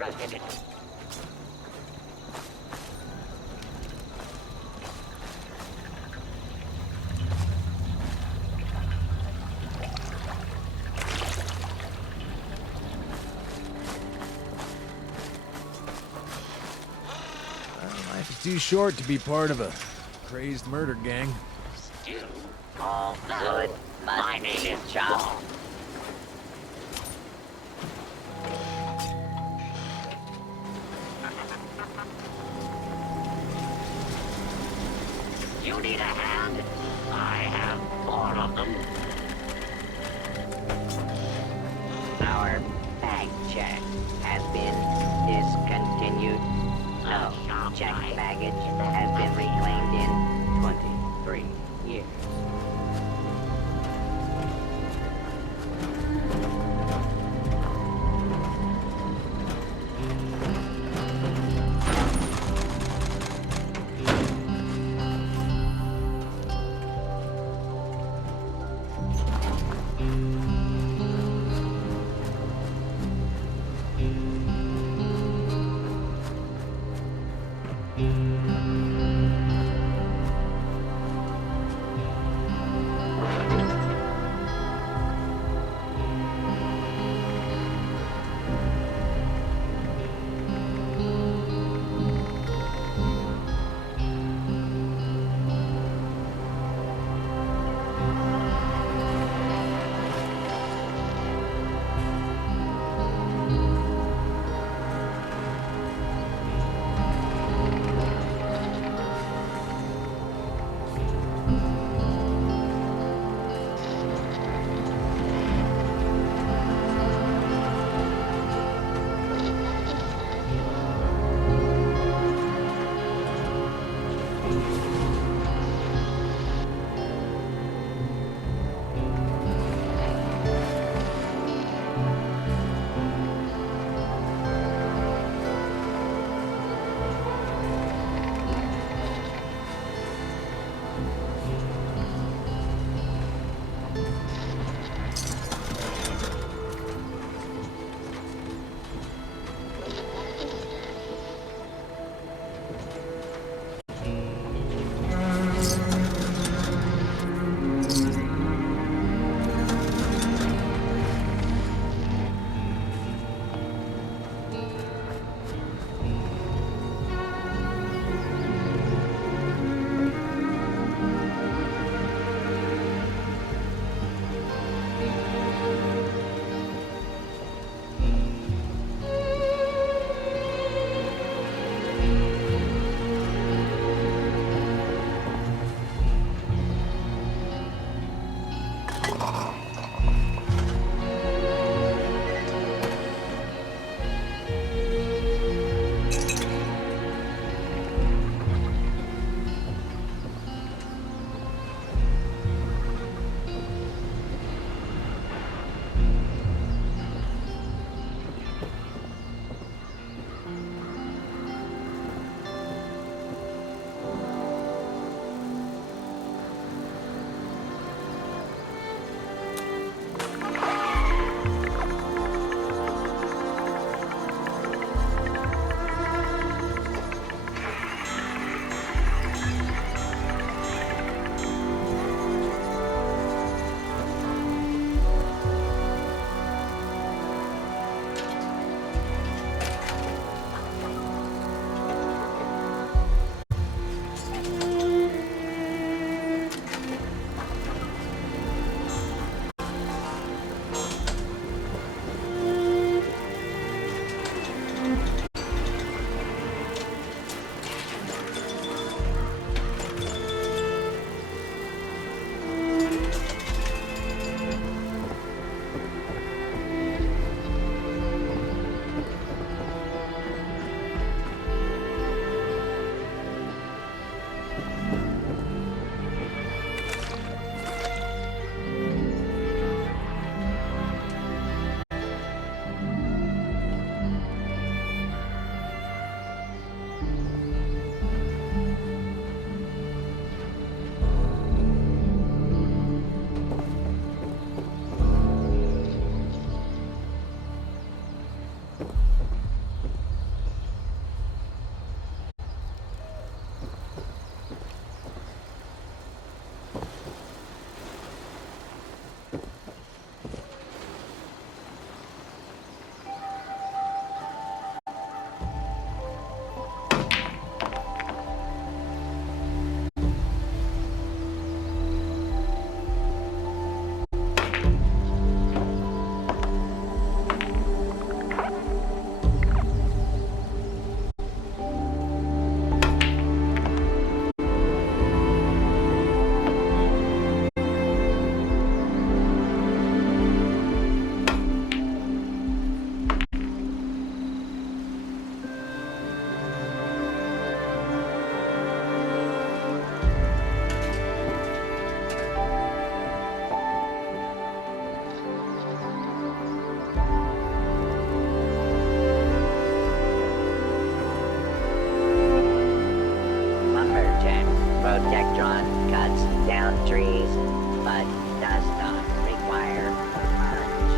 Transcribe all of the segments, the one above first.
interested in. Life is too short to be part of a crazed murder gang. Still, all good. My name is Chop. You need a hand? I have 4 of them. Our bag check has been discontinued. No checked baggage has been reclaimed in 23 years. of trees, but does not require parks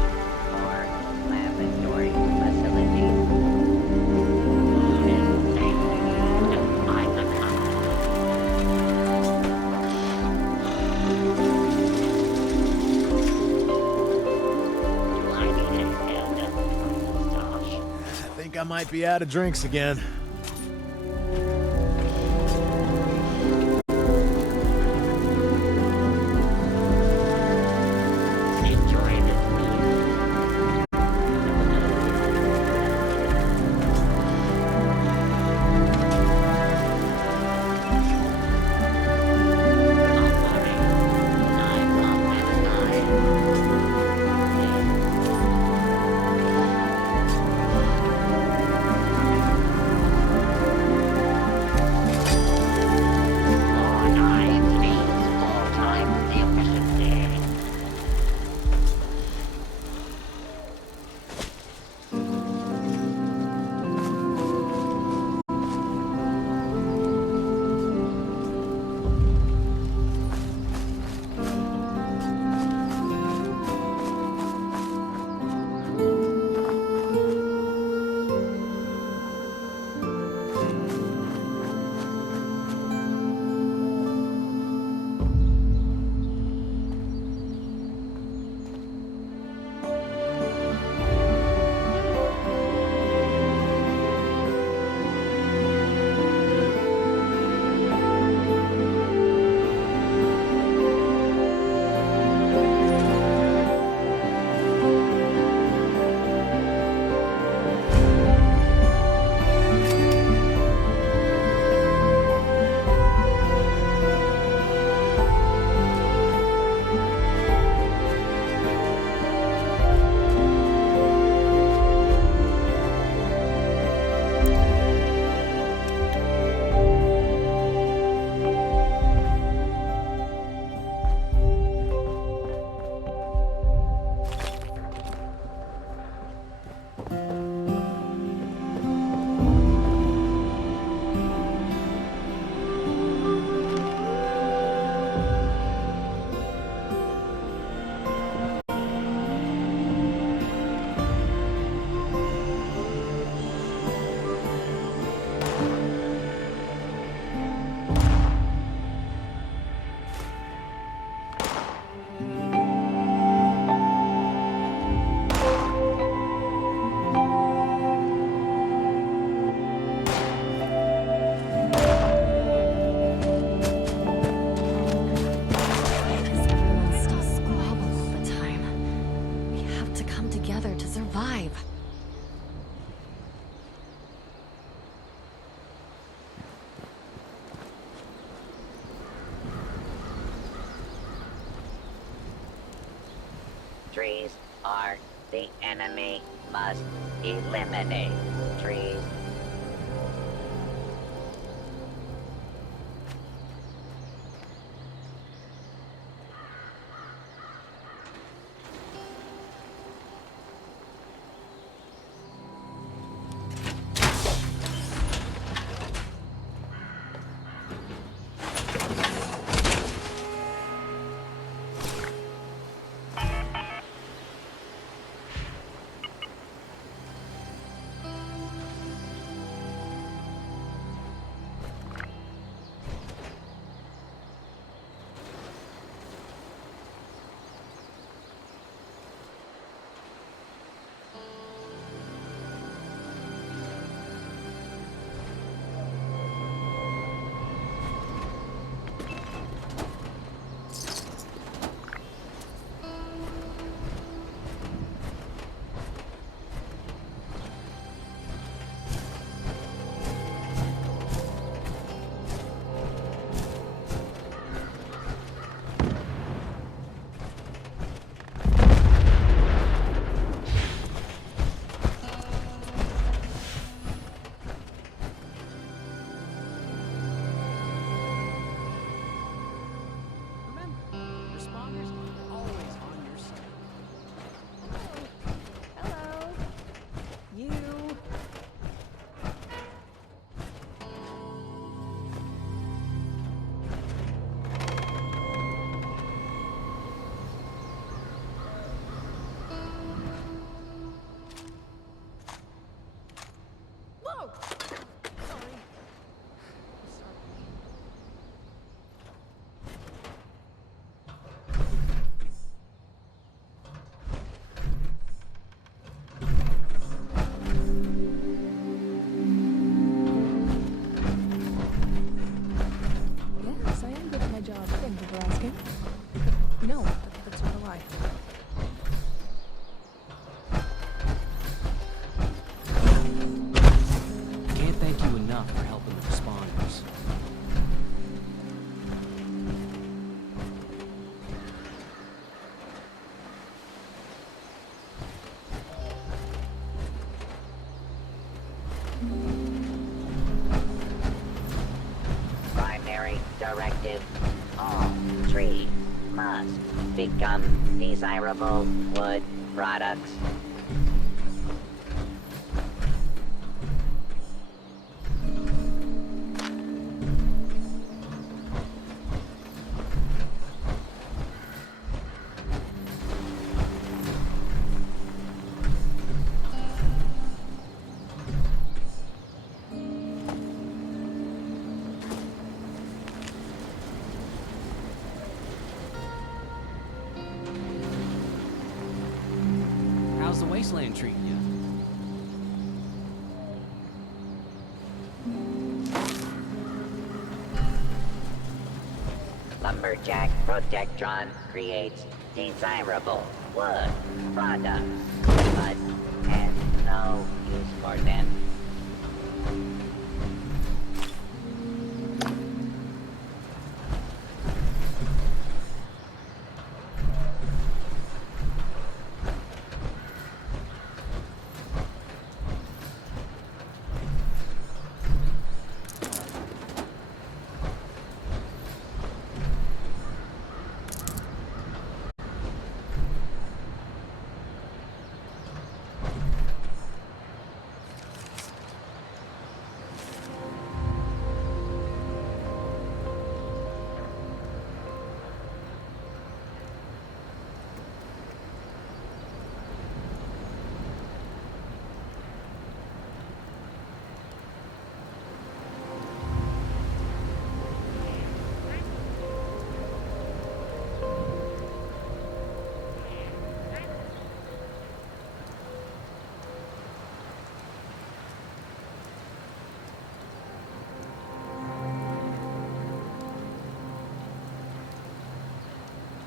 or laboratory facilities. I think I might be out of drinks again. Trees are the enemy. Must eliminate trees. enough for helping the responders. Primary directive. All trees must become desirable wood products. How's the wasteland treating you? Lumberjack Protectron creates desirable wood products, but has no use for them.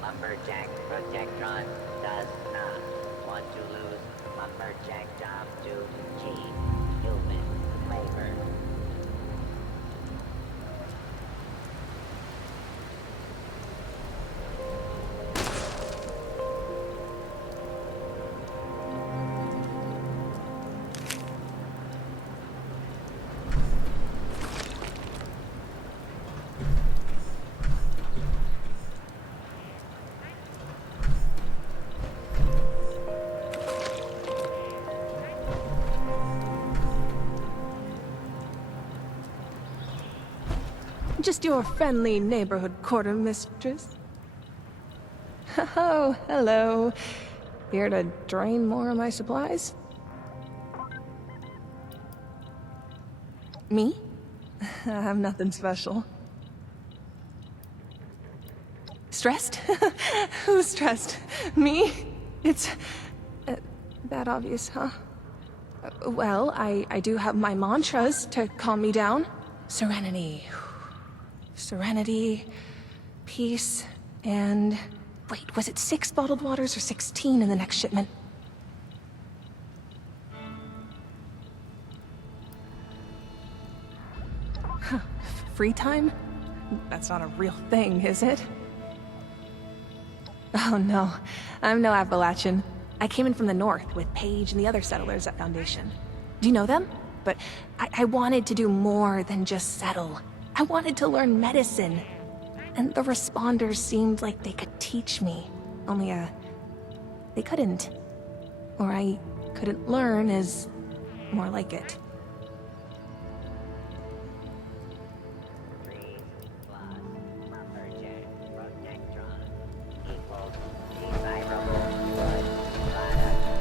Lumberjack Protectron does not want to lose Lumberjack job to cheap human labor. Just your friendly neighborhood quartermistress. Oh, hello. Here to drain more of my supplies? Me? I have nothing special. Stressed? Who's stressed? Me? It's that obvious, huh? Well, I do have my mantras to calm me down. Serenity. Serenity, peace, and... Wait, was it 6 bottled waters or 16 in the next shipment? Huh. Free time? That's not a real thing, is it? Oh no, I'm no Appalachian. I came in from the north with Paige and the other settlers at Foundation. Do you know them? But I wanted to do more than just settle. I wanted to learn medicine. And the responders seemed like they could teach me. Only, they couldn't. Or I couldn't learn is more like it. Trees plus Lumberjack Protectron equals desirable wood products.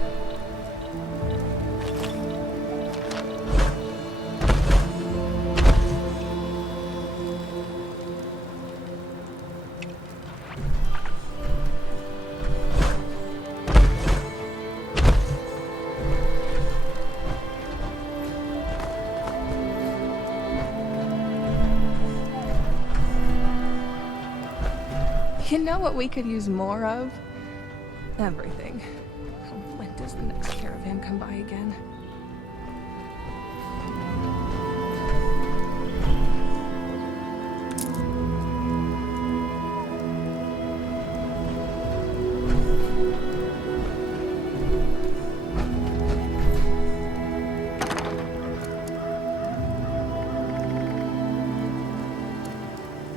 You know what we could use more of? Everything. When does the next caravan come by again?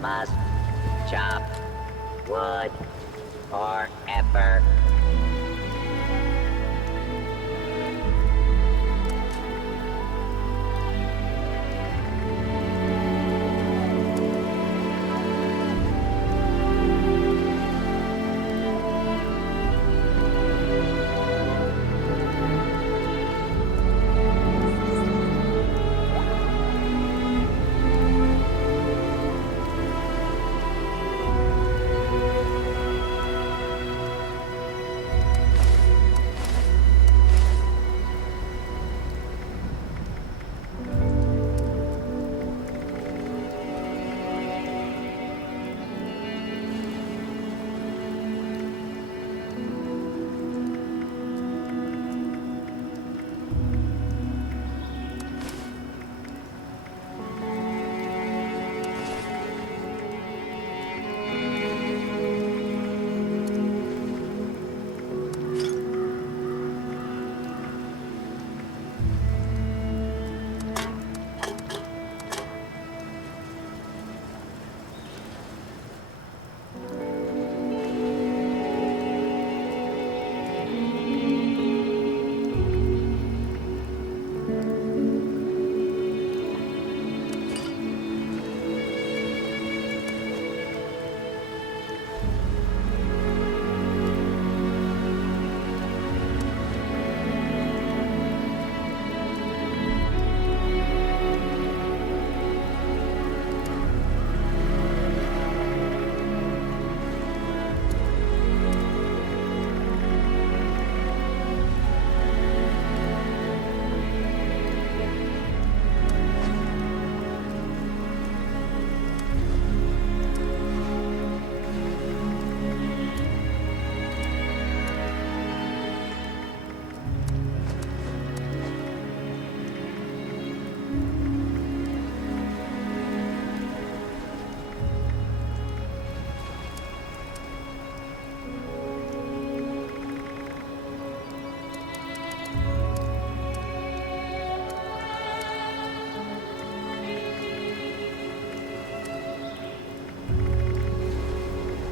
must chop wood forever.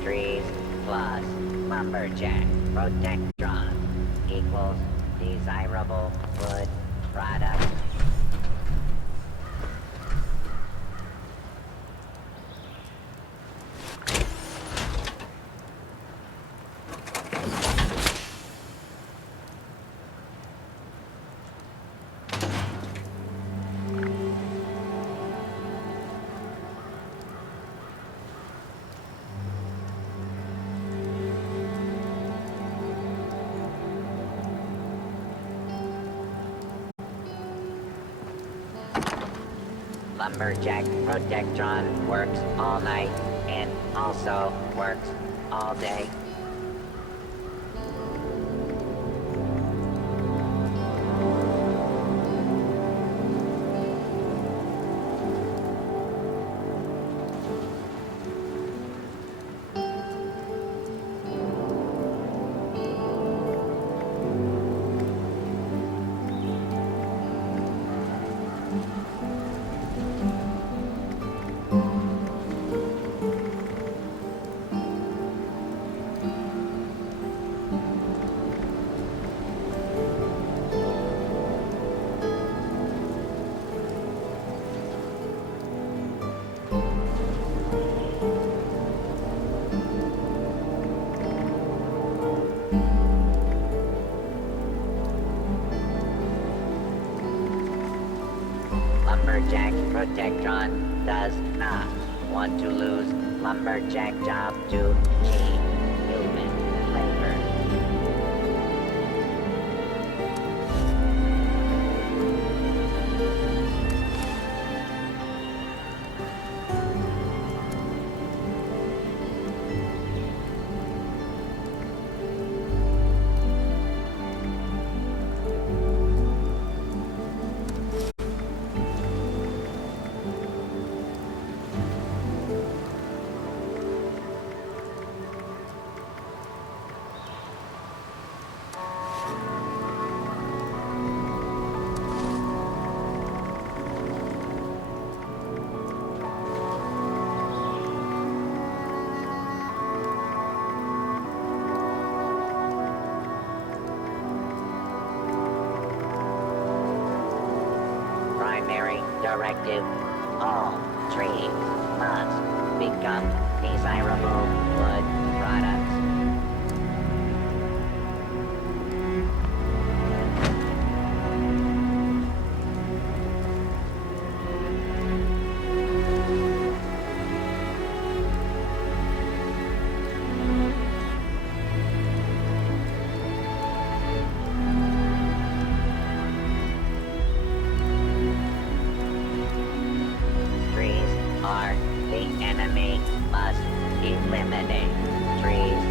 Trees plus lumberjack protectron equals desirable wood product. Lumberjack protectron works all night and also works all day. Lumberjack protectron does not want to lose lumberjack job to cheap human labor. primary directive. All trees must become desirable wood products. Trees are the enemy. Must eliminate trees.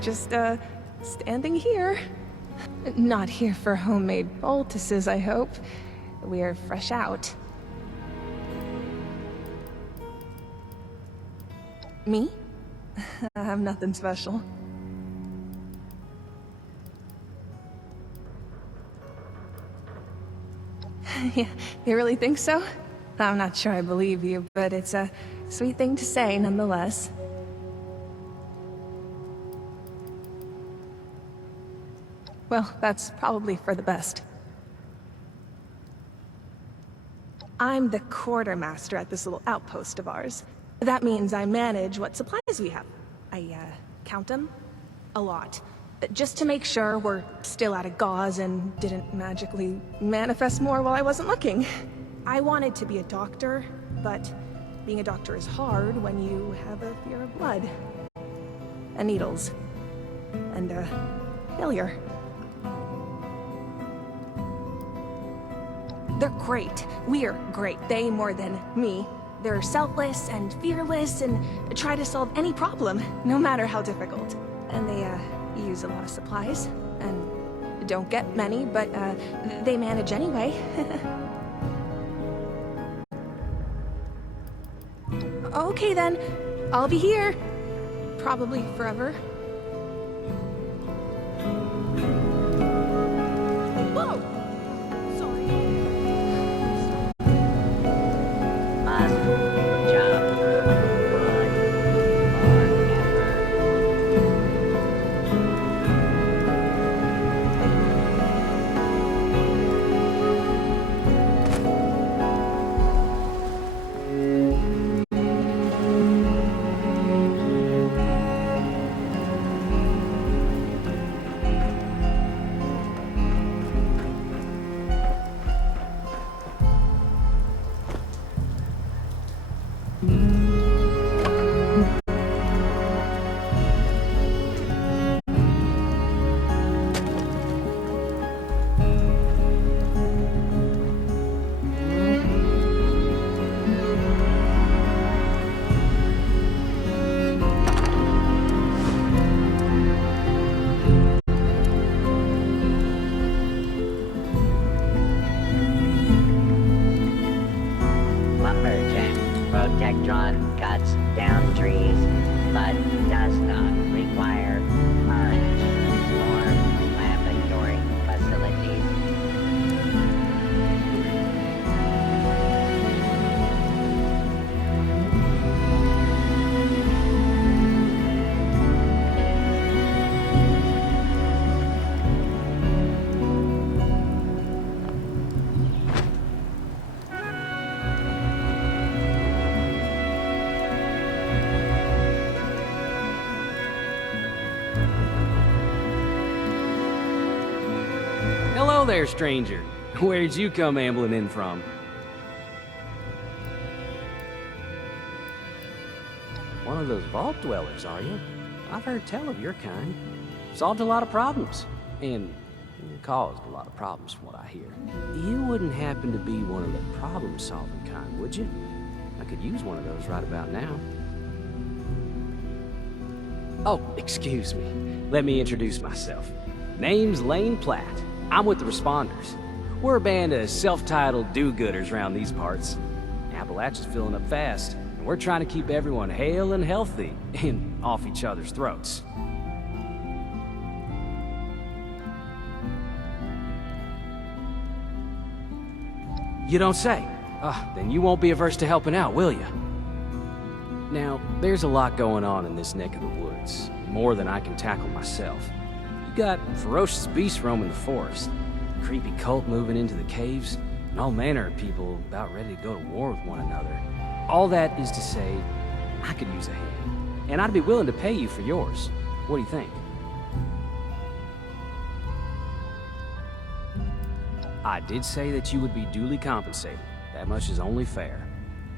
Just, standing here. Not here for homemade poultices, I hope. We're fresh out. Me? I'm nothing special. Yeah, you really think so? I'm not sure I believe you, but it's a sweet thing to say nonetheless. Well, that's probably for the best. I'm the quartermaster at this little outpost of ours. That means I manage what supplies we have. I, count them? A lot. Just to make sure we're still out of gauze and didn't magically manifest more while I wasn't looking. I wanted to be a doctor, but being a doctor is hard when you have a fear of blood. And needles. And, failure. They're great. We're great. They more than me. They're selfless and fearless and try to solve any problem, no matter how difficult. And they, use a lot of supplies. And don't get many, but, they manage anyway. Okay then. I'll be here. Probably forever. Whoa! Protectron cuts down trees, but does not require much or laboratory facilities. Hello there, stranger. Where'd you come ambling in from? One of those vault dwellers, are you? I've heard tell of your kind. Solved a lot of problems. And caused a lot of problems from what I hear. You wouldn't happen to be one of the problem-solving kind, would you? could use one of those right about now. Oh, excuse me. Let me introduce myself. Name's Lane Platt. I'm with the Responders. We're a band of self-titled do-gooders around these parts. Appalachia's filling up fast, and we're trying to keep everyone hale and healthy and off each other's throats. You don't say? Then you won't be averse to helping out, will you? Now, there's a lot going on in this neck of the woods, more than I can tackle myself. You got ferocious beasts roaming the forest, a creepy cult moving into the caves, and all manner of people about ready to go to war with one another. All that is to say, I could use a hand, and I'd be willing to pay you for yours. What do you think? I did say that you would be duly compensated. That much is only fair.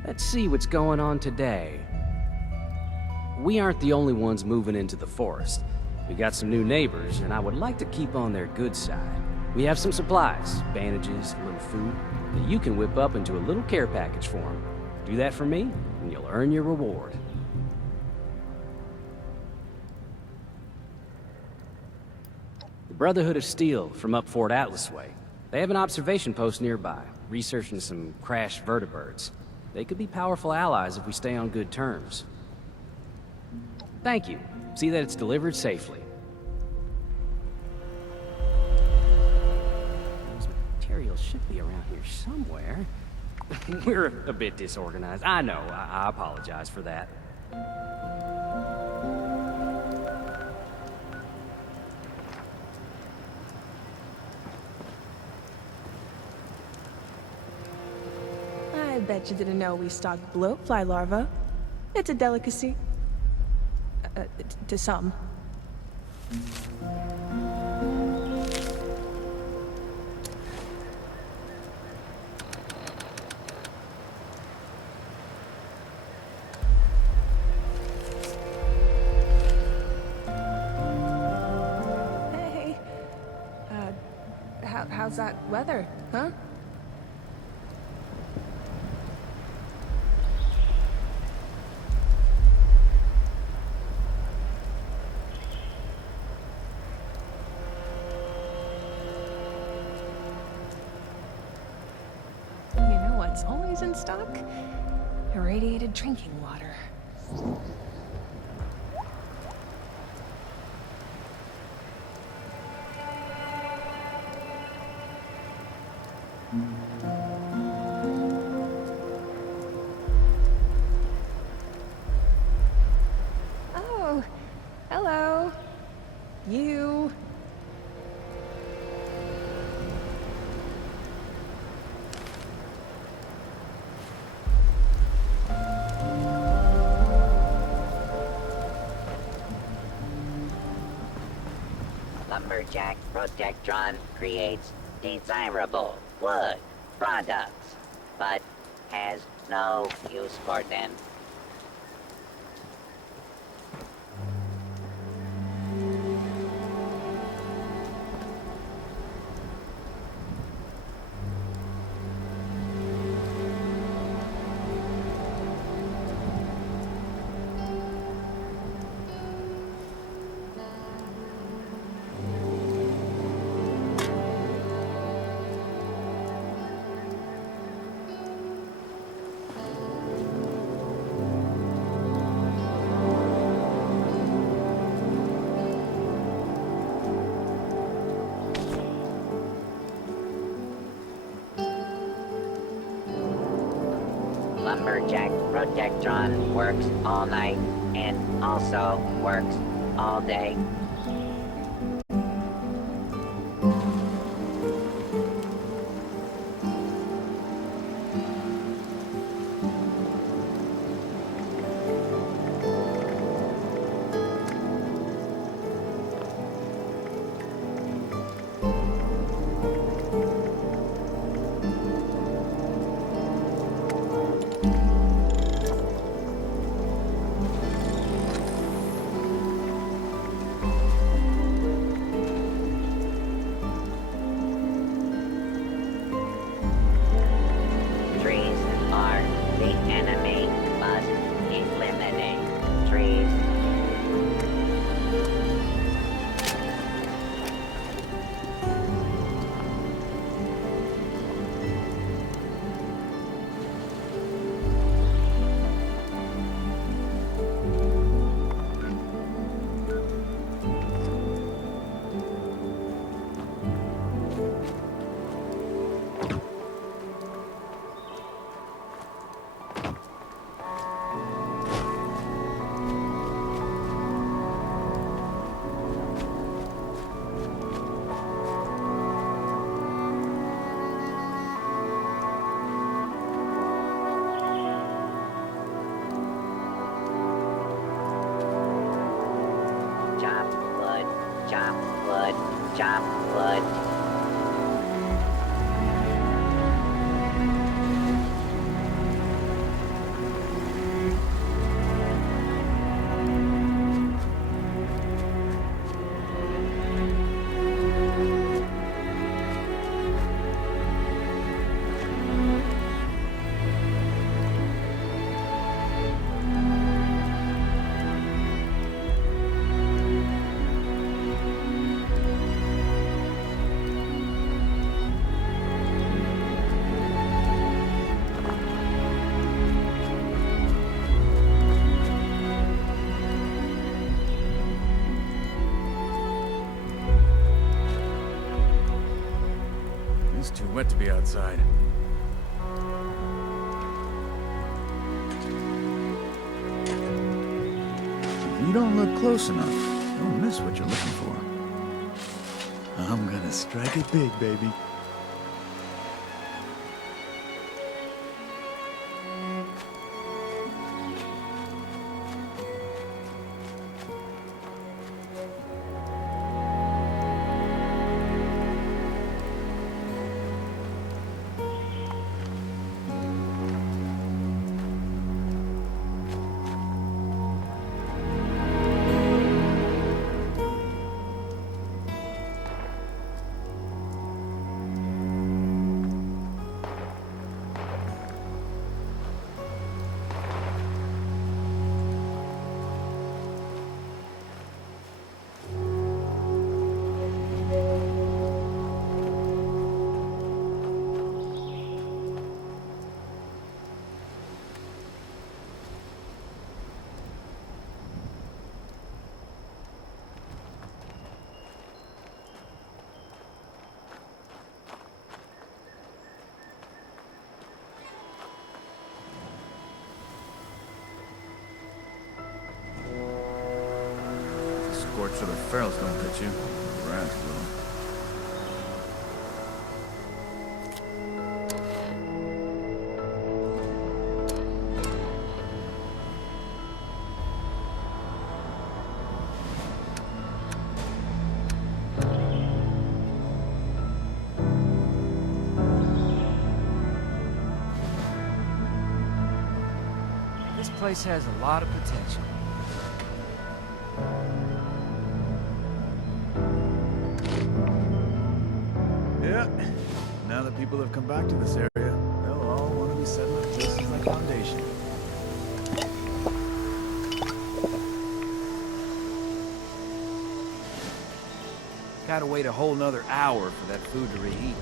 Let's see what's going on today. We aren't the only ones moving into the forest. We got some new neighbors, and I would like to keep on their good side. We have some supplies, bandages, a little food, that you can whip up into a little care package for them. Do that for me, and you'll earn your reward. The Brotherhood of Steel from up Fort Atlas way. They have an observation post nearby, researching some crashed vertibirds. They could be powerful allies if we stay on good terms. Thank you. See that it's delivered safely. Those materials should be around here somewhere. We're a bit disorganized. I know. I apologize for that. I bet you didn't know we stock blowfly larvae. It's a delicacy. To some. Hey, how's that weather, huh? What's always in stock? Irradiated drinking water. Oh, hello. You. Lumberjack Protectron creates desirable wood products, but has no use for them. Lumberjack Protectron works all night and also works all day. chop wood. It's too wet to be outside. If you don't look close enough, you'll miss what you're looking for. I'm gonna strike it big, baby. Scorch of the ferals don't get you. Rats will. This place has a lot of potential. Yeah. Now that people have come back to this area, they'll all want to be setting up places like Foundation. Gotta wait a whole nother hour for that food to reheat.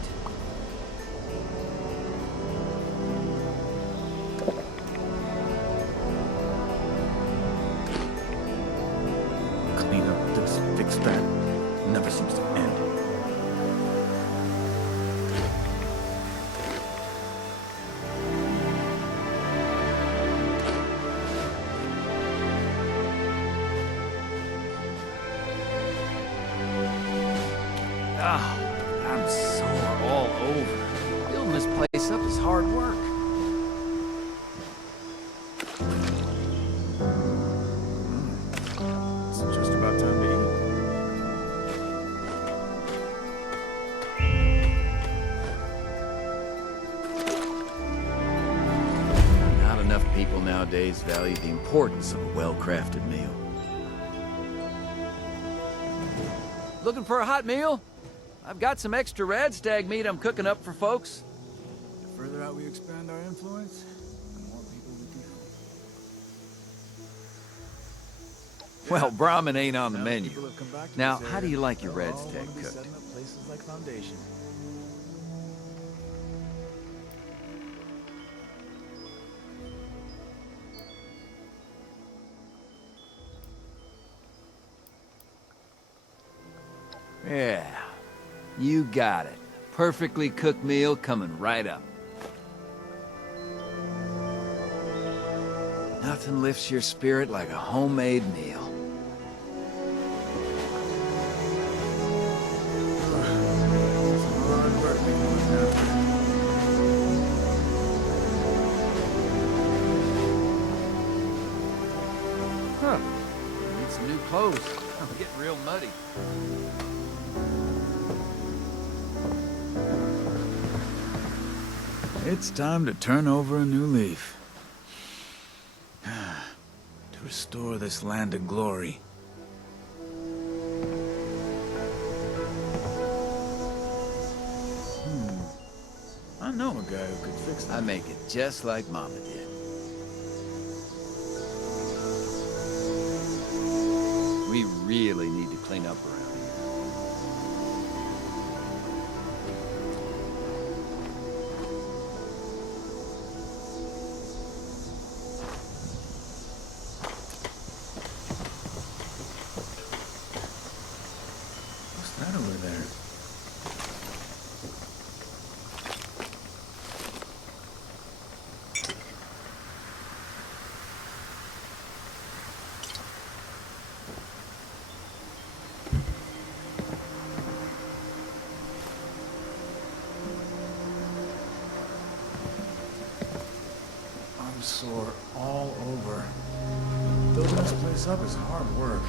Clean up this, fix that. Never seems to end. Oh, I'm sore all over. Building this place up is hard work. It's just about time to eat. Not enough people nowadays value the importance of a well-crafted meal. Looking for a hot meal? I've got some extra radstag meat I'm cooking up for folks. The further out we expand our influence, the more people we can help. Well, Brahmin ain't on the Now that menu. people have come back to Now, this how do area, you like your they'll all radstag wanna be cooked? setting up places like Foundation. Yeah, you got it. Perfectly cooked meal coming right up. Nothing lifts your spirit like a homemade meal. Hard work making this happen. Huh. Need some new clothes. I'm getting real muddy. It's time to turn over a new leaf. To restore this land to glory. I know a guy who could fix that. I make it just like Mama did. We really need to clean up around here. What's that over there? I'm sore all over. Building this place up is hard work.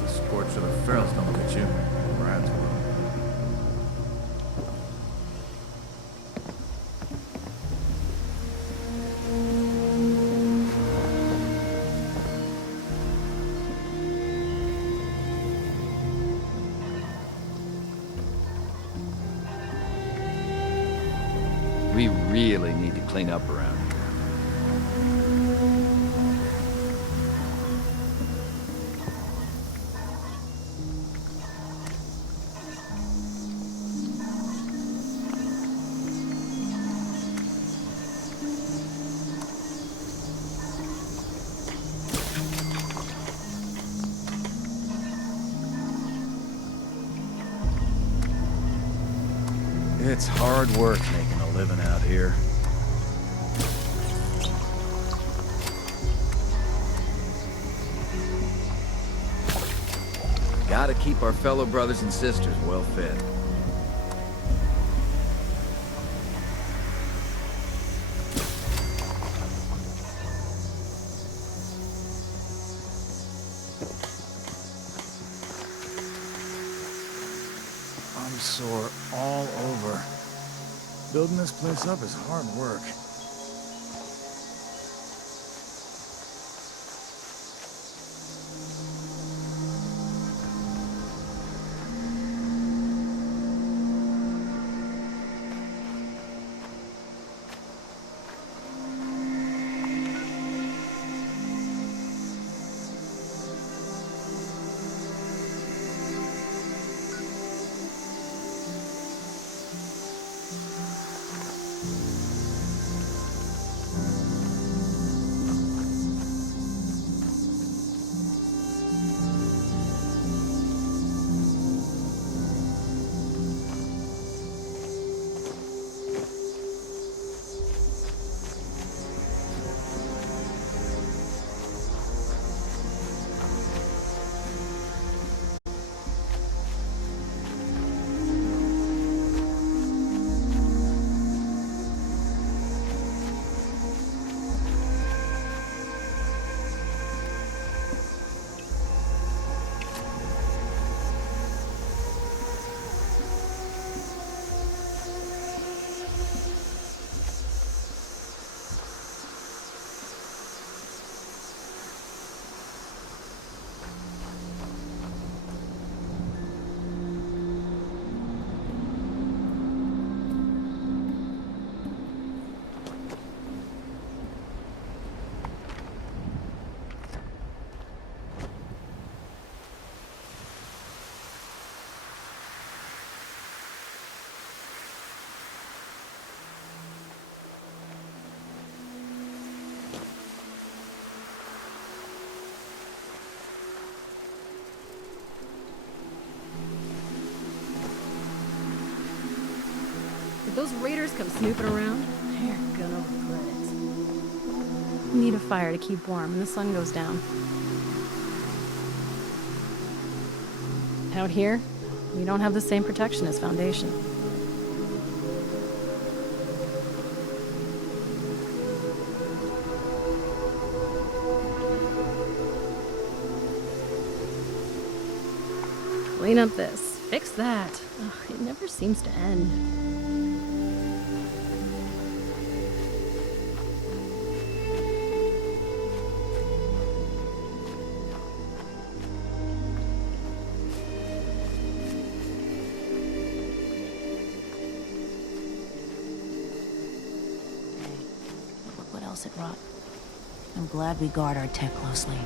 The scorch of the ferals don't get you. Rats will. We really need to clean up around here. It's hard work making a living out here. Gotta keep our fellow brothers and sisters well fed. I'm sore all over. Building this place up is hard work. If those raiders come snooping around, they're gonna regret it. We need a fire to keep warm when the sun goes down. Out here, we don't have the same protection as Foundation. Clean up this, fix that. Ugh, it never seems to end. Look what else it brought. I'm glad we guard our tech closely.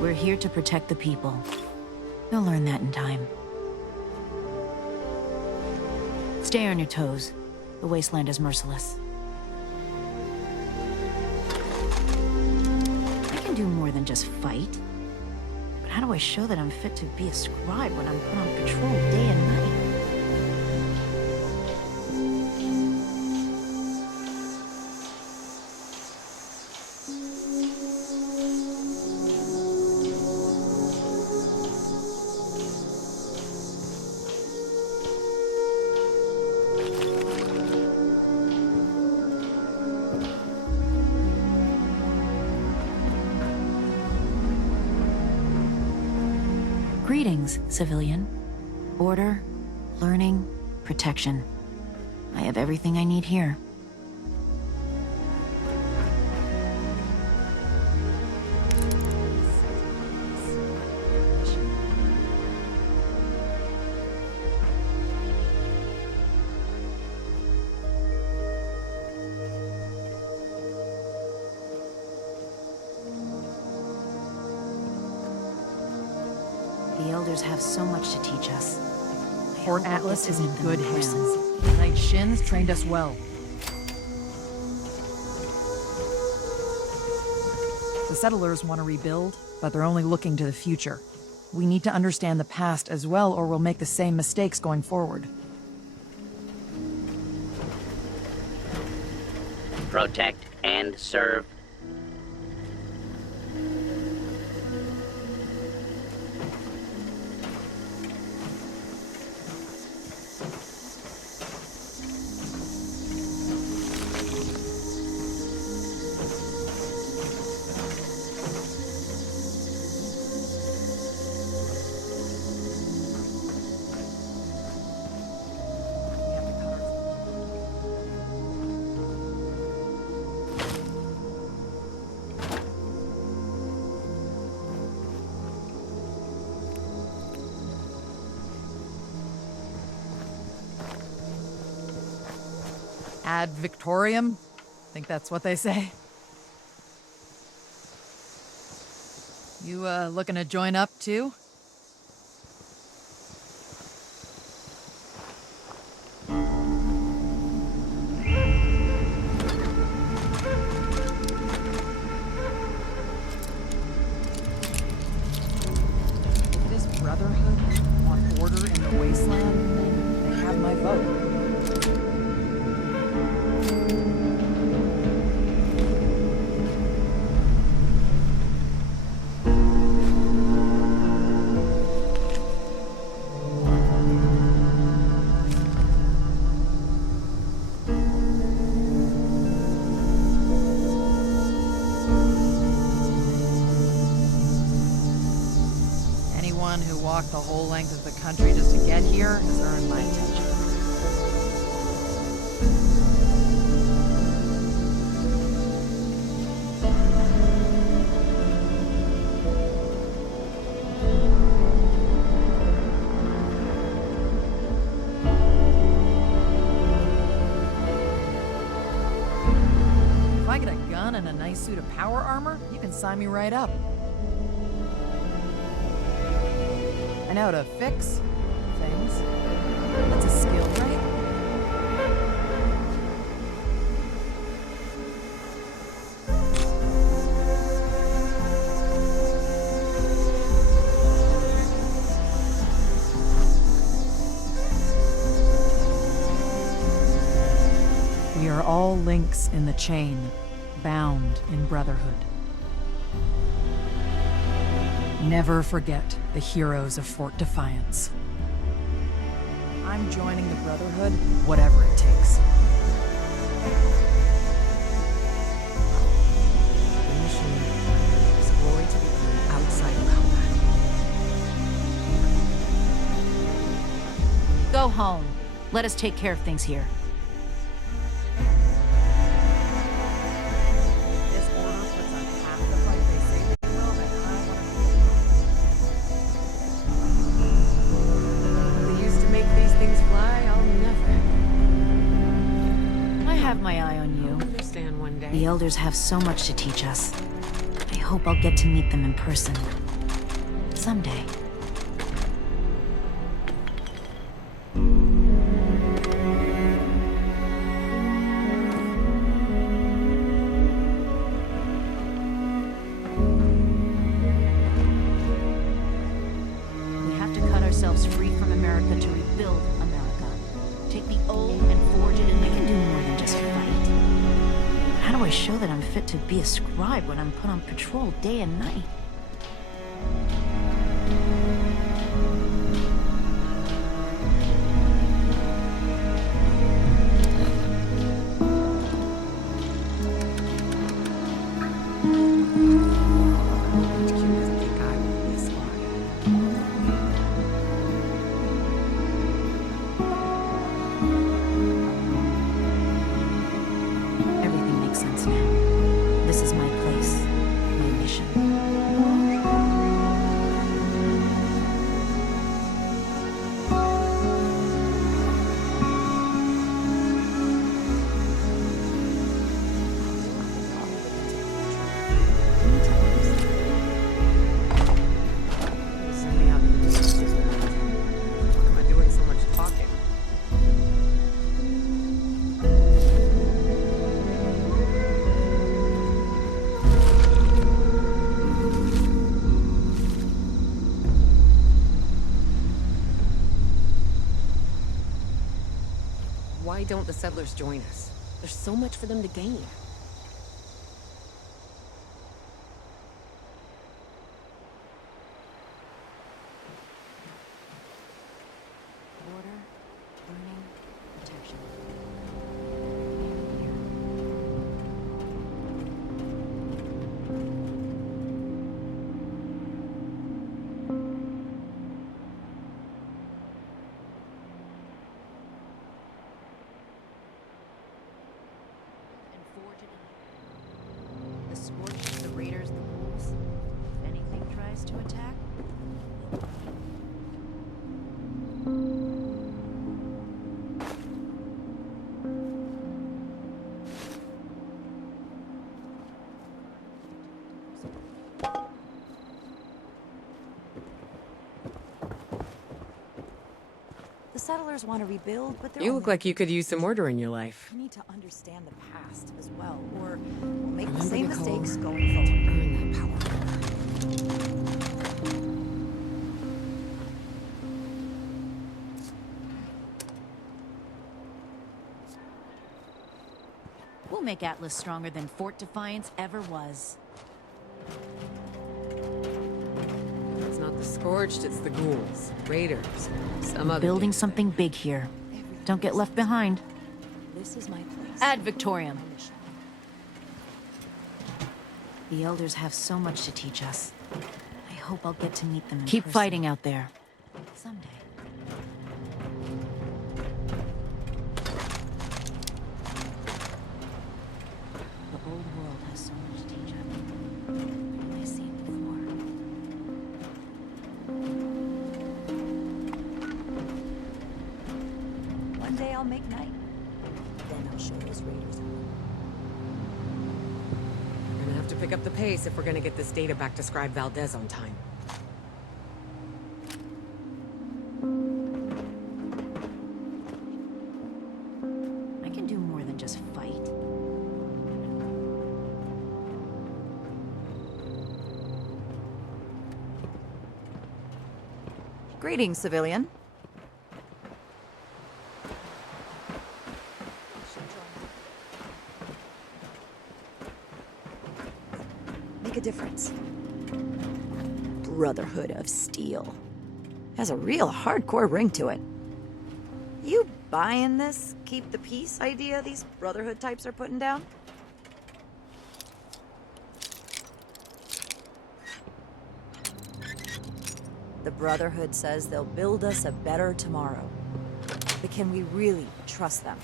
We're here to protect the people. They'll learn that in time. Stay on your toes. The wasteland is merciless. I can do more than just fight. But how do I show that I'm fit to be a scribe when I'm put on patrol day and night? Greetings, civilian. Order, learning, protection. I have everything I need here. The elders have so much to teach us. I Fort hope I get Atlas to is in meet them good person. hands. Knight Shin's trained us well. The settlers want to rebuild, but they're only looking to the future. We need to understand the past as well, or we'll make the same mistakes going forward. Protect and serve. Ad Victoriam? Think that's what they say. You, looking to join up, too? If this Brotherhood want order in the wasteland, then they have my vote. Anyone who walked the whole length of the country just to get here has earned my attention. If I get a gun and a nice suit of power armor, you can sign me right up. I know how to fix things. That's a skill, right? We are all links in the chain, bound in brotherhood. Never forget the heroes of Fort Defiance. I'm joining the Brotherhood, whatever it takes. The mission is glory to the enemy outside of combat. Go home. Let us take care of things here. This order puts on half the fight they say they will, and I want They used to make these things fly, I'll never. I have my eye on you. Understand one day. The elders have so much to teach us. I hope I'll get to meet them in person. Someday. We have to cut ourselves free from America to rebuild America. Take the old and forge it, and I can do more than just fight. How do I show that I'm fit to be a scribe when I'm put on patrol day and night? Everything makes sense now. This is my place, my mission. Send me out to the distance. Why am I doing so much talking? Why don't the settlers join us? There's so much for them to gain. Order, learning, protection. And forge it in the Scorch, the Raiders, the Wolves. If anything tries to attack, The settlers want to rebuild, but they're You look only- like you could use some order in your life. We need to understand the past as well, or we'll make the Remember same the mistakes code going forward. to earn that power. we'll make Atlas stronger than Fort Defiance ever was. It's not the Scorched, it's the ghouls, raiders, some other Building big thing. something big here. Don't get left behind. This is my place. Ad Victoriam. The elders have so much to teach us. I hope I'll get to meet them in Keep person. fighting out there. Someday. The old world has so much to teach us. I've seen before. One day I'll make night. Then I'll show those raiders how. We're gonna have to pick up the pace if we're gonna get this data back to Scribe Valdez on time. I can do more than just fight. Greetings, civilian. Brotherhood of Steel. Has a real hardcore ring to it. You buying this keep the peace idea these Brotherhood types are putting down? The Brotherhood says they'll build us a better tomorrow. But can we really trust them?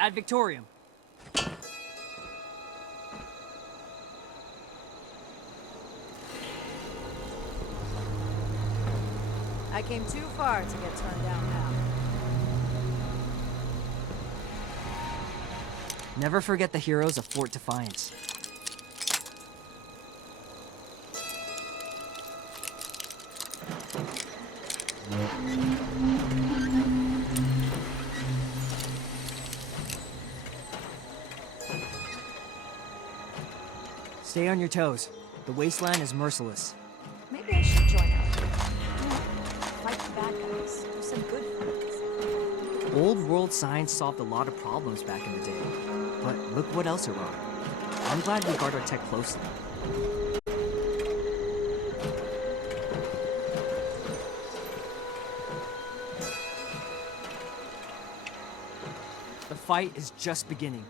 Ad Victorium. I came too far to get turned down now. Never forget the heroes of Fort Defiance. Stay on your toes. The wasteland is merciless. Maybe I should join up. Fight the bad guys. Do some good things. Old world science solved a lot of problems back in the day. But look what else it wrought. I'm glad we guard our tech closely. The fight is just beginning.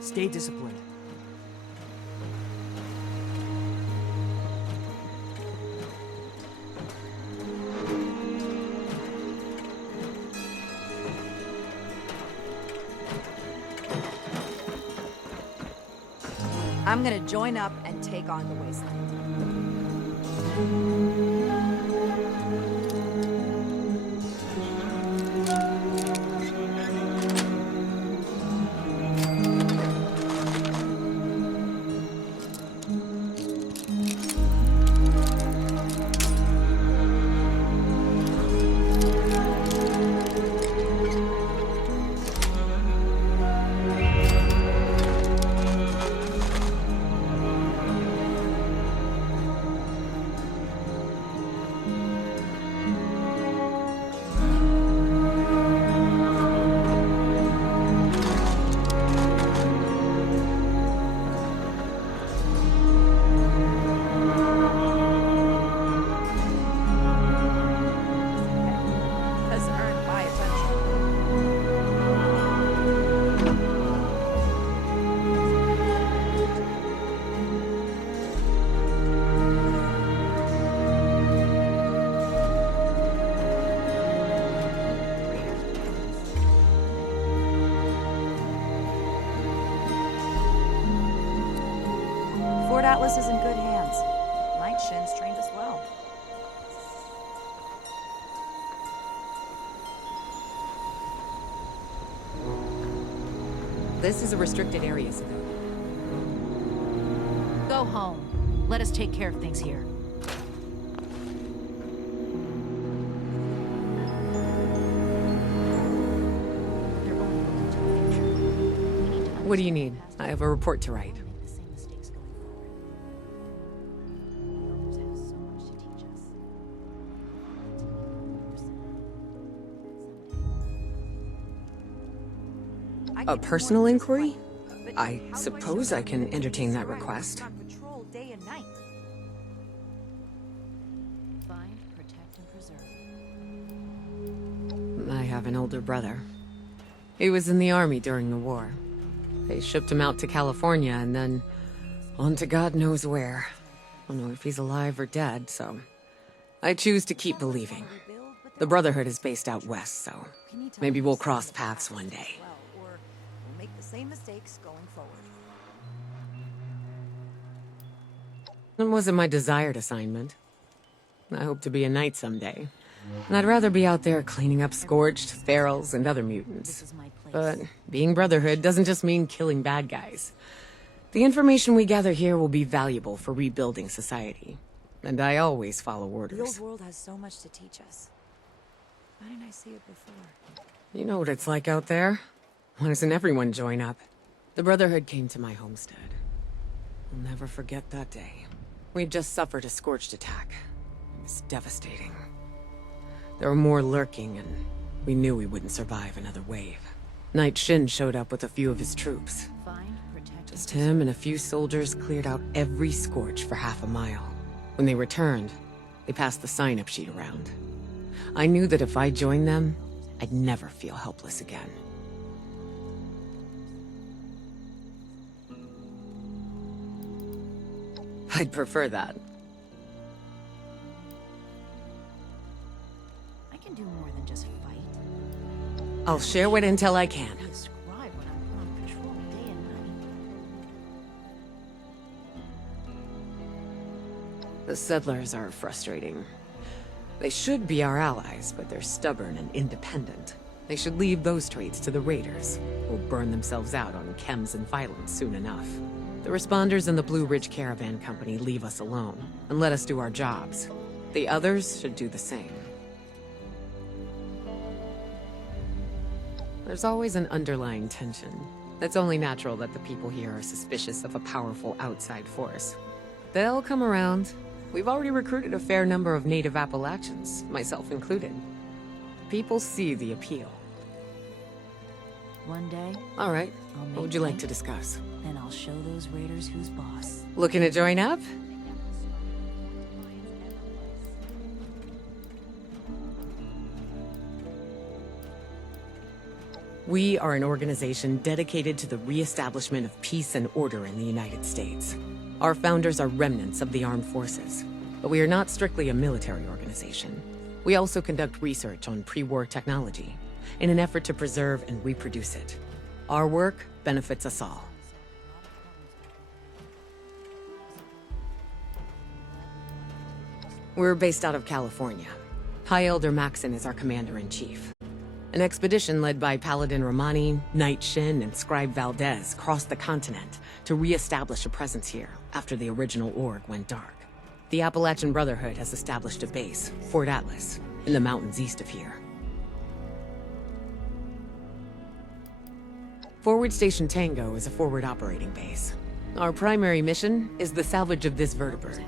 Stay disciplined. I'm gonna join up and take on the wasteland. Fort Atlas is in good hands. Night Shin's trained us well. This is a restricted area, Sago. Go home. Let us take care of things here. What do you need? I have a report to write. A personal inquiry? I suppose I can entertain that request. Patrol day and night. Find, protect, and preserve. I have an older brother. He was in the army during the war. They shipped him out to California and then on to God knows where. I don't know if he's alive or dead, so I choose to keep believing. The Brotherhood is based out west, so maybe we'll cross paths one day. Or we'll make the same mistakes going forward. It wasn't my desired assignment. I hope to be a knight someday. And I'd rather be out there cleaning up scorched, ferals, and other mutants. But being Brotherhood doesn't just mean killing bad guys. The information we gather here will be valuable for rebuilding society. And I always follow The orders. old world has so much to teach us. Why didn't I see it before? You know what it's like out there? Why doesn't everyone join up? The Brotherhood came to my homestead. I'll never forget that day. We'd just suffered a scorched attack. It was devastating. There were more lurking, and we knew we wouldn't survive another wave. Knight Shin showed up with a few of his troops. Just him and a few soldiers cleared out every scorch for half a mile. When they returned, they passed the sign-up sheet around. I knew that if I joined them, I'd never feel helpless again. I'd prefer that. I can do more than just fight. I'll share what intel I can. Be a scribe when I'm on patrol day and night. The settlers are frustrating. They should be our allies, but they're stubborn and independent. They should leave those traits to the raiders, who'll burn themselves out on chems and violence soon enough. The responders in the Blue Ridge Caravan Company leave us alone and let us do our jobs. The others should do the same. There's always an underlying tension. It's only natural that the people here are suspicious of a powerful outside force. They'll come around. We've already recruited a fair number of native Appalachians, myself included. People see the appeal. One day, All right. I'll make What would you like bank, to discuss? then I'll show those raiders who's boss. Looking to join up? We are an organization dedicated to the re-establishment of peace and order in the United States. Our founders are remnants of the armed forces, but we are not strictly a military organization. We also conduct research on pre-war technology in an effort to preserve and reproduce it. Our work benefits us all. We're based out of California. High Elder Maxon is our commander-in-chief. An expedition led by Paladin Romani, Knight Shin, and Scribe Valdez crossed the continent to re-establish a presence here after the original org went dark. The Appalachian Brotherhood has established a base, Fort Atlas, in the mountains east of here. Forward Station Tango is a forward operating base. Our primary mission is the salvage of this vertebrate,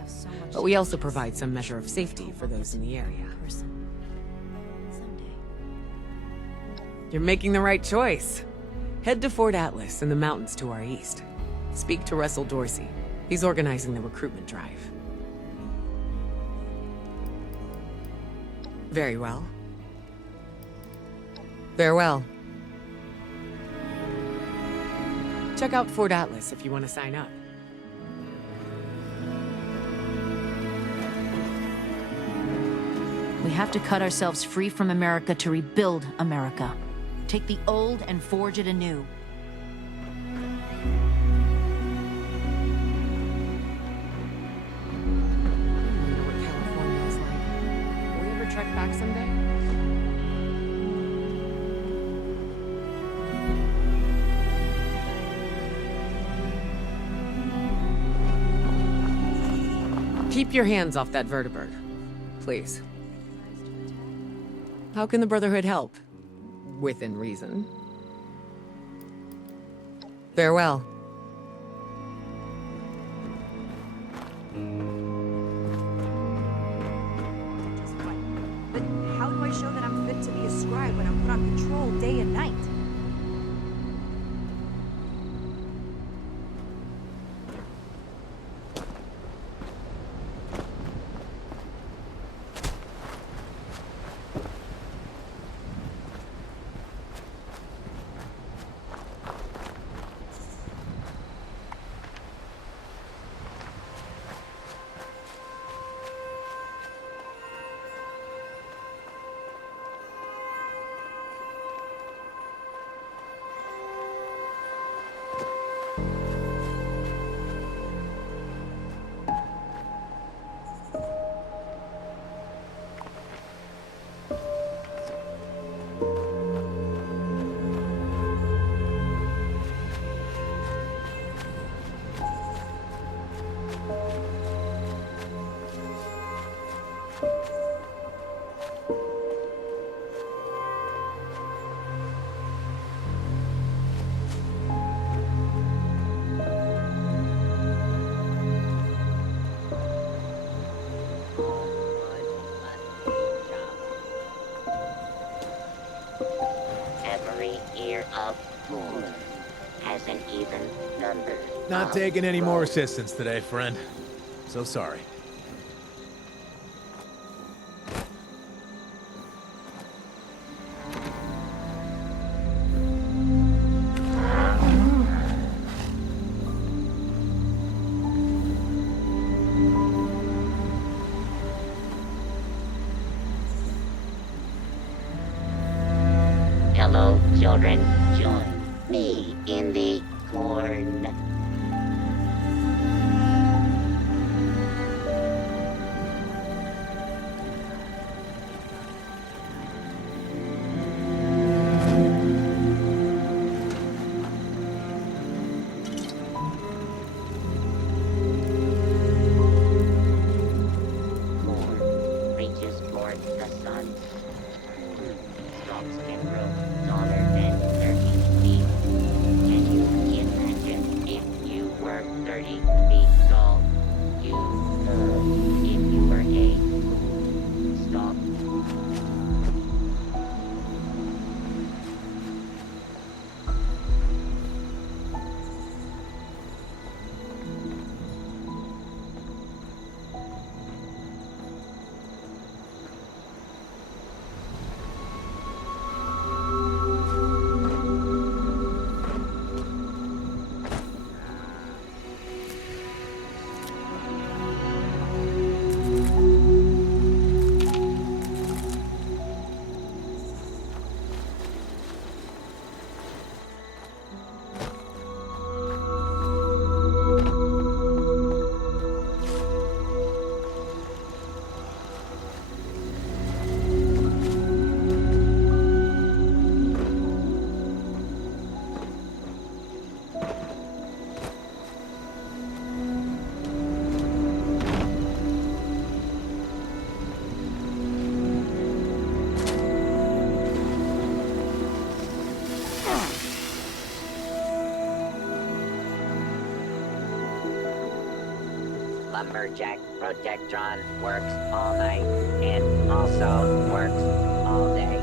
but we also provide some measure of safety for those in the area. You're making the right choice. Head to Fort Atlas in the mountains to our east. Speak to Russell Dorsey. He's organizing the recruitment drive. Very well. Farewell. Check out Fort Atlas if you want to sign up. We have to cut ourselves free from America to rebuild America. Take the old and forge it anew. You know what California is like. Will we ever trek back someday? Keep your hands off that vertebrate, please. How can the Brotherhood help? Within reason. Farewell. But how do I show that I'm fit to be a scribe when I'm put on patrol day and night? 4 has an even number. Not taking any more assistance today, friend. So sorry. Hello, children. Join me in the corn. Corn reaches toward the sun. Stalks can grow taller than 30 feet. Can you imagine if you were 30 feet tall? You could if you were a stalk. Lumberjack Protectron works all night and also works all day.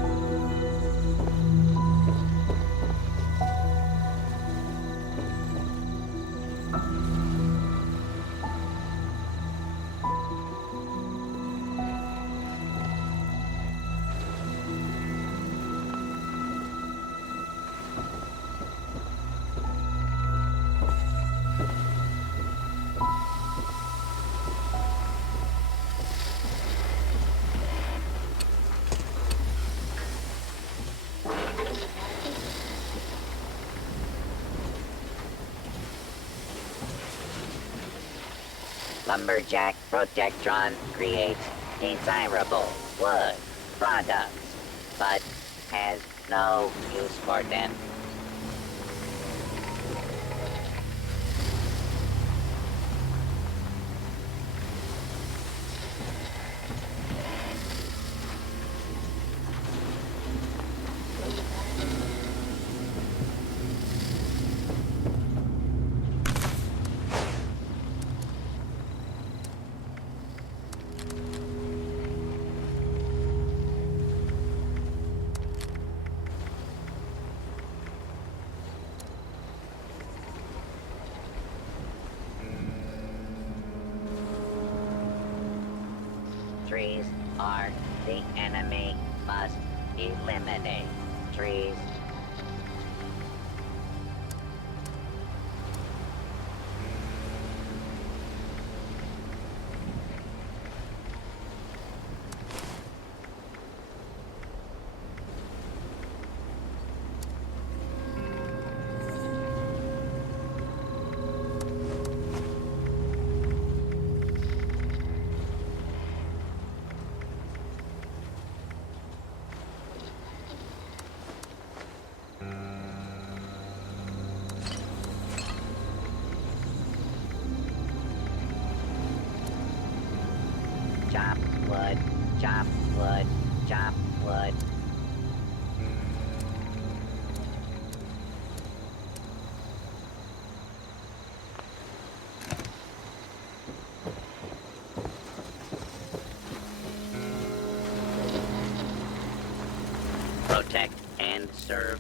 Lumberjack Protectron creates desirable wood products, but has no use for them. Trees are the enemy. Must eliminate trees. Chop wood, chop wood, chop wood. Protect and serve.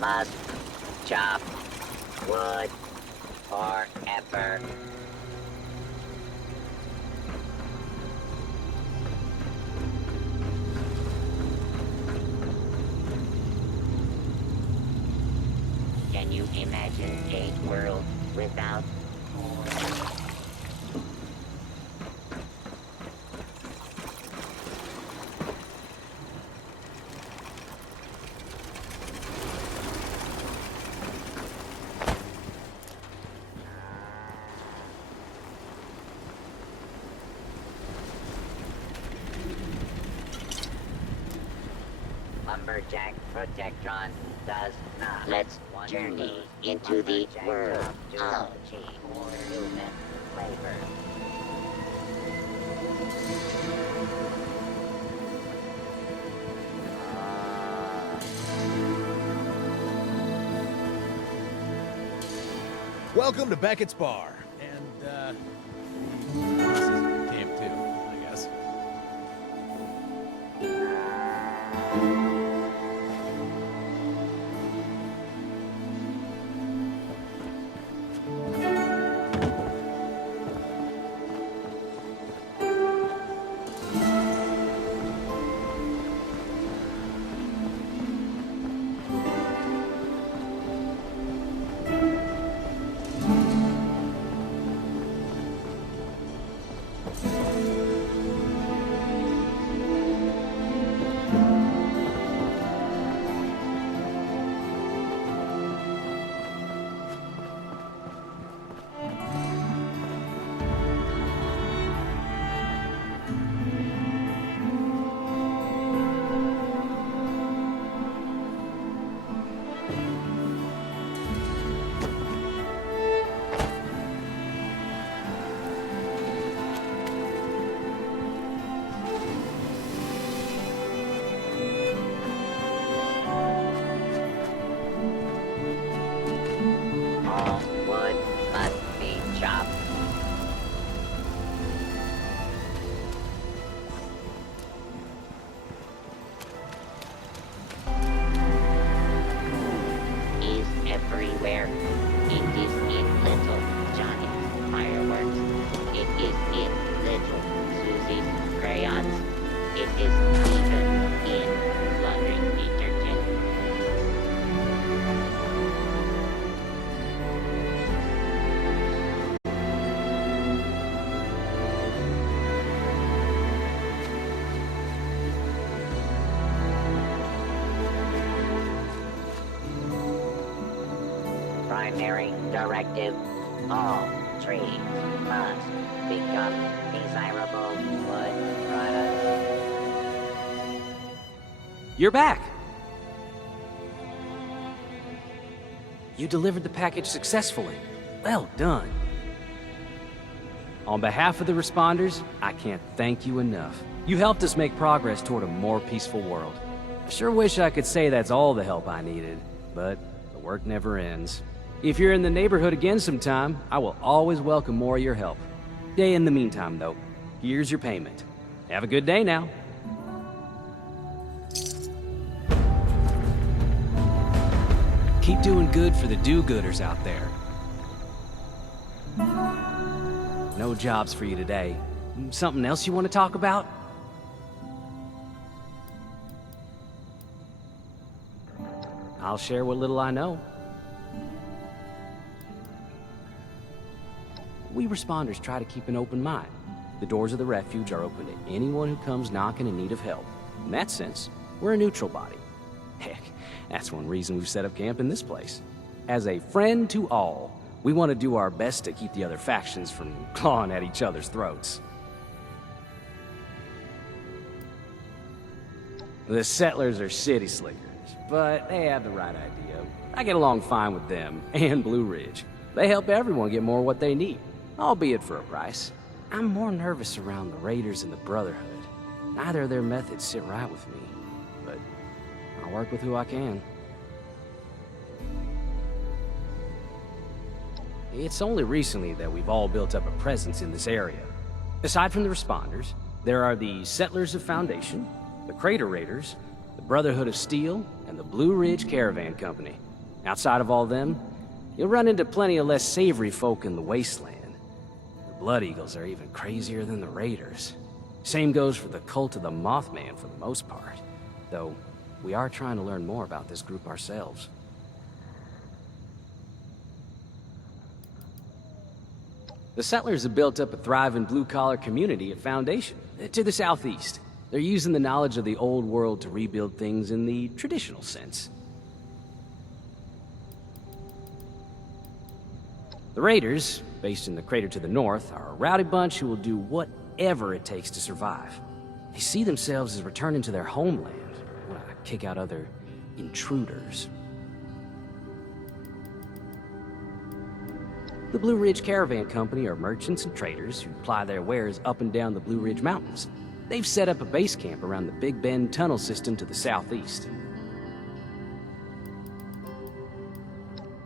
must chop wood forever. Can you imagine a world without? Lumberjack Protectron does not. Let's want journey to lose into the lumberjack world job of to cheap human labor. Welcome to Beckett's Bar. And, this is Camp 2, I guess. All wood must be chopped. Is everywhere. It is in little Johnny's fireworks. It is in little Susie's crayons. It is even in laundry detergent. Primary directive. All trees must become desirable wood products. You're back! You delivered the package successfully. Well done. On behalf of the responders, I can't thank you enough. You helped us make progress toward a more peaceful world. I sure wish I could say that's all the help I needed, but the work never ends. If you're in the neighborhood again sometime, I will always welcome more of your help. In the meantime, though, here's your payment. Have a good day now. Keep doing good for the do-gooders out there. No jobs for you today. Something else you want to talk about? I'll share what little I know. We responders try to keep an open mind. The doors of the refuge are open to anyone who comes knocking in need of help. In that sense, we're a neutral body. Heck, that's one reason we've set up camp in this place. As a friend to all, we want to do our best to keep the other factions from clawing at each other's throats. The settlers are city slickers, but they have the right idea. I get along fine with them and Blue Ridge. They help everyone get more what they need, albeit for a price. I'm more nervous around the Raiders and the Brotherhood. Neither of their methods sit right with me, but I'll work with who I can. It's only recently that we've all built up a presence in this area. Aside from the responders, there are the Settlers of Foundation, the Crater Raiders, the Brotherhood of Steel, and the Blue Ridge Caravan Company. Outside of all them, you'll run into plenty of less savory folk in the wasteland. The Blood Eagles are even crazier than the Raiders. Same goes for the Cult of the Mothman for the most part, though we are trying to learn more about this group ourselves. The settlers have built up a thriving blue-collar community at Foundation, to the southeast. They're using the knowledge of the old world to rebuild things in the traditional sense. The Raiders, based in the crater to the north, are a rowdy bunch who will do whatever it takes to survive. They see themselves as returning to their homeland, kick out other intruders. The Blue Ridge Caravan Company are merchants and traders who ply their wares up and down the Blue Ridge Mountains. They've set up a base camp around the Big Bend tunnel system to the southeast.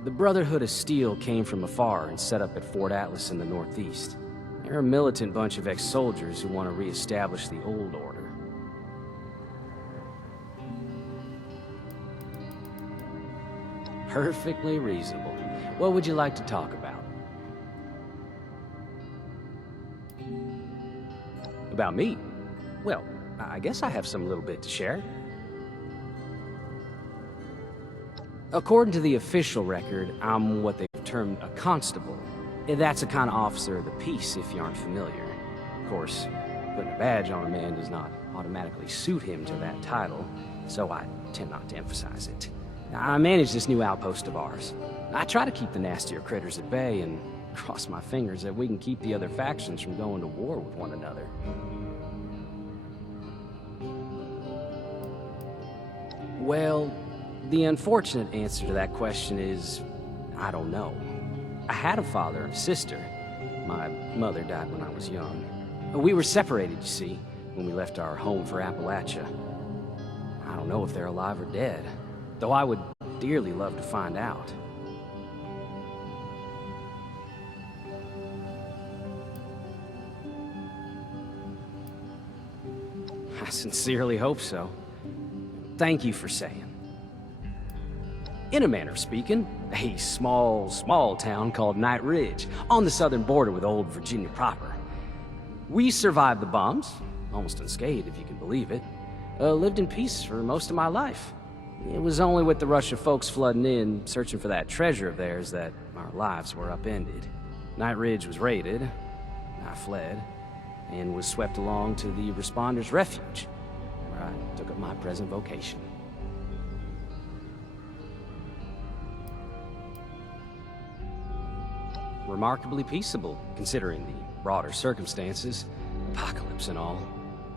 The Brotherhood of Steel came from afar and set up at Fort Atlas in the northeast. They're a militant bunch of ex-soldiers who want to re-establish the old order. Perfectly reasonable. What would you like to talk about? About me? Well, I guess I have some little bit to share. According to the official record, I'm what they've termed a constable. That's a kind of officer of the peace, if you aren't familiar. Of course, putting a badge on a man does not automatically suit him to that title, so I tend not to emphasize it. I manage this new outpost of ours. I try to keep the nastier critters at bay and cross my fingers that we can keep the other factions from going to war with one another. Well, the unfortunate answer to that question is, I don't know. I had a father and a sister. My mother died when I was young. We were separated, you see, when we left our home for Appalachia. I don't know if they're alive or dead, though I would dearly love to find out. I sincerely hope so. Thank you for saying. In a manner of speaking, a small town called Night Ridge, on the southern border with old Virginia proper. We survived the bombs, almost unscathed if you can believe it. Lived in peace for most of my life. It was only with the rush of folks flooding in, searching for that treasure of theirs, that our lives were upended. Night Ridge was raided, I fled, and was swept along to the Responders' Refuge, where I took up my present vocation. Remarkably peaceable, considering the broader circumstances, apocalypse and all.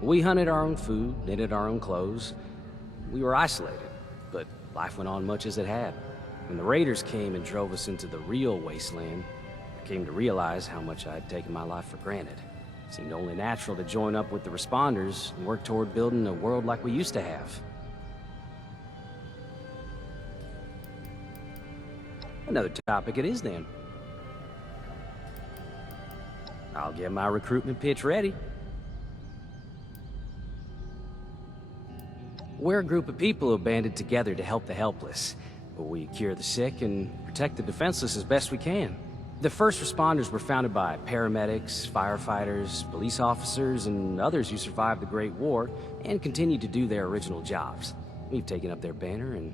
We hunted our own food, knitted our own clothes. We were isolated, but life went on much as it had. When the Raiders came and drove us into the real wasteland, I came to realize how much I'd taken my life for granted. It seemed only natural to join up with the Responders and work toward building a world like we used to have. Another topic it is then. I'll get my recruitment pitch ready. We're a group of people who banded together to help the helpless. We cure the sick and protect the defenseless as best we can. The first responders were founded by paramedics, firefighters, police officers, and others who survived the Great War and continued to do their original jobs. We've taken up their banner and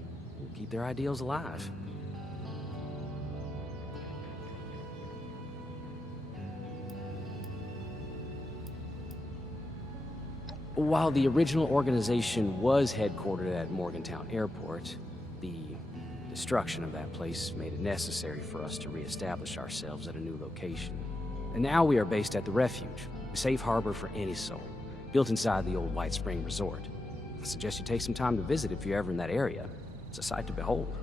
keep their ideals alive. While the original organization was headquartered at Morgantown Airport, the destruction of that place made it necessary for us to reestablish ourselves at a new location. And now we are based at the Refuge, a safe harbor for any soul, built inside the old White Spring Resort. I suggest you take some time to visit if you're ever in that area. It's a sight to behold.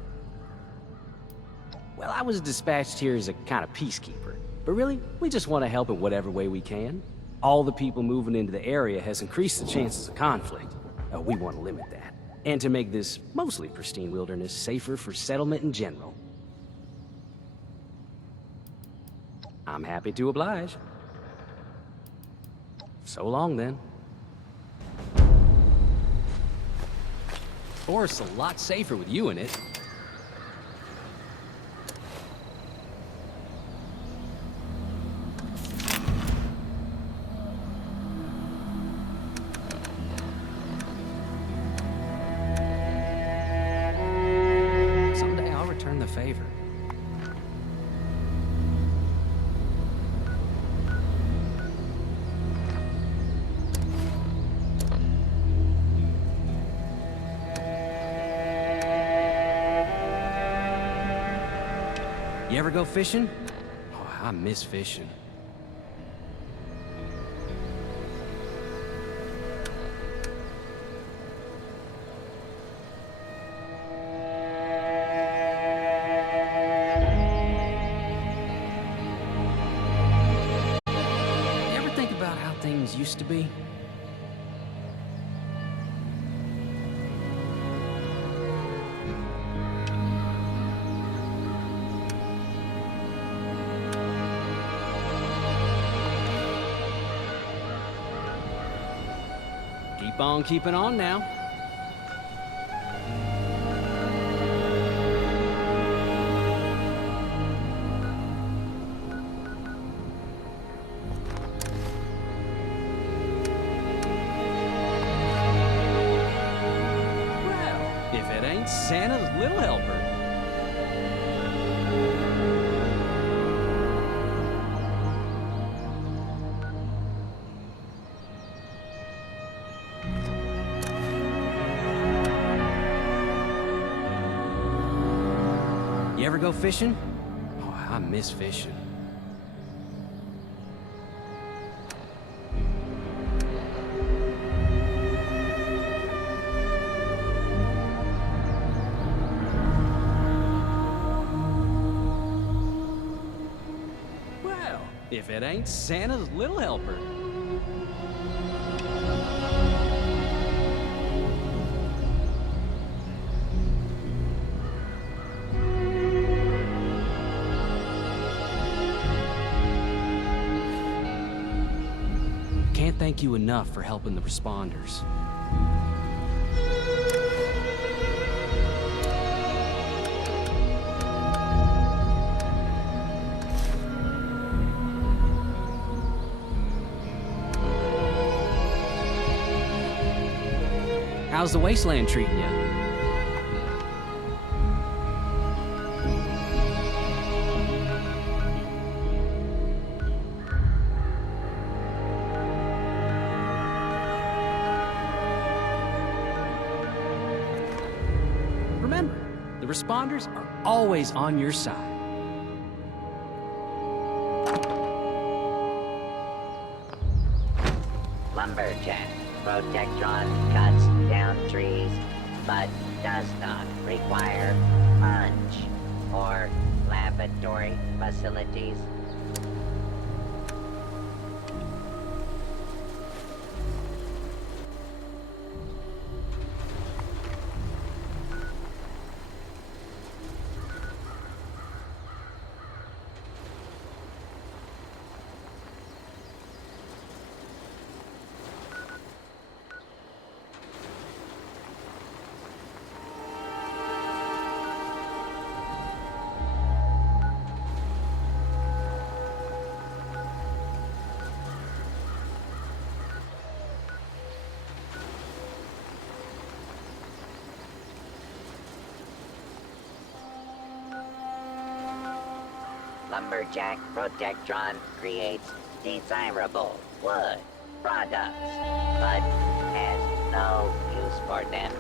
Well, I was dispatched here as a kind of peacekeeper, but really, we just want to help in whatever way we can. All the people moving into the area has increased the chances of conflict. We want to limit that, and to make this mostly pristine wilderness safer for settlement in general. I'm happy to oblige. So long, then. Forest's a lot safer with you in it. You ever go fishing? Oh, I miss fishing. You ever think about how things used to be? Keep on keeping on now. Well, if it ain't Santa's little helper. You ever go fishing? Oh, I miss fishing. Well, if it ain't Santa's little helper. Can't thank you enough for helping the responders. How's the wasteland treating you? Remember, the responders are always on your side. Lumberjack. Protectron cuts down trees, but does not require punch or laboratory facilities. Lumberjack Protectron creates desirable wood products, but has no use for them.